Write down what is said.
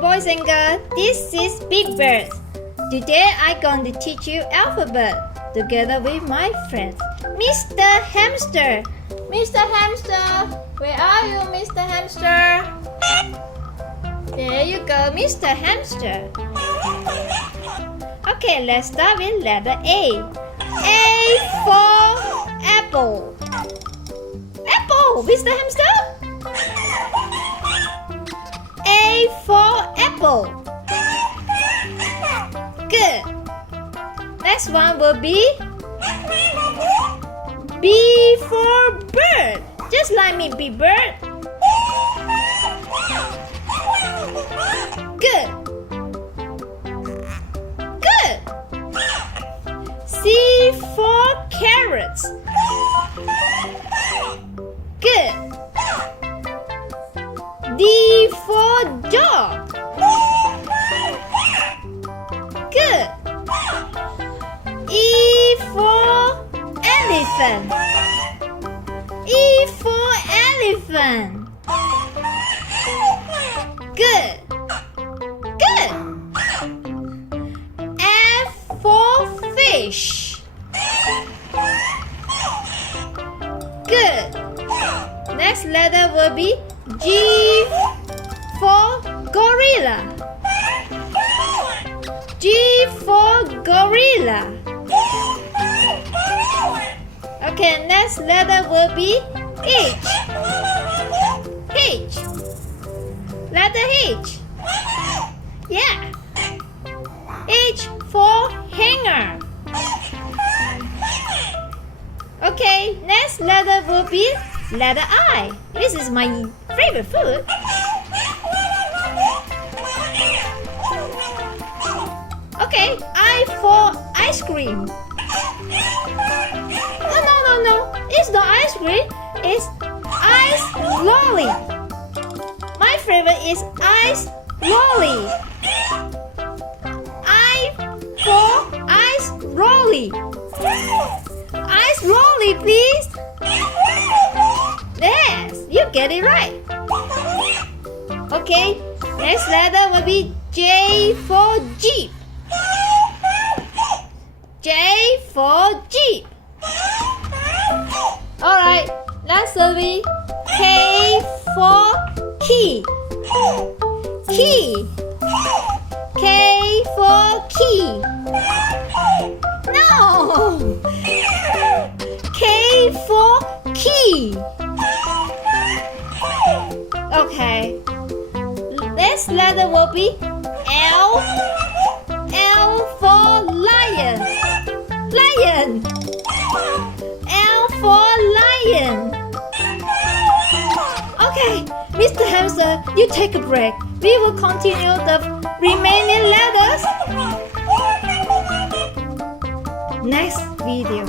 boys and girls, this is Big Bird. Today I'm going to teach you alphabet together with my friends, Mr. Hamster. Mr. Hamster, where are you, Mr. Hamster? There you go, Mr. Hamster. Okay, let's start with letter A. A for apple. Apple, Mr. Hamster. A for apple. Good. Next one will be B for bird. Just like me, B bird. Good. Good. C for carrots. Good. D for dog. Good. E for elephant. E for elephant. Good. Good. F for fish. Good. Next letter will be G for gorilla. G for gorilla. Okay, next letter will be H. H. Letter H. Yeah. H for hanger. Okay, next letter will be letter I. This is my favorite food. Okay, I for ice cream. No. It's not ice cream. It's ice lolly. My favorite is ice lolly. I for ice lolly. Ice lolly, please. Yes, you get it right. Okay, next letter will be J for Jeep. J for Jeep. Alright, next will be K for key. Key. K for key. No! K for key. Okay. Next letter will be L. L for lion. Lion. L for lion. Okay, Mr. Hamster, you take a break. We will continue the remaining letters next video.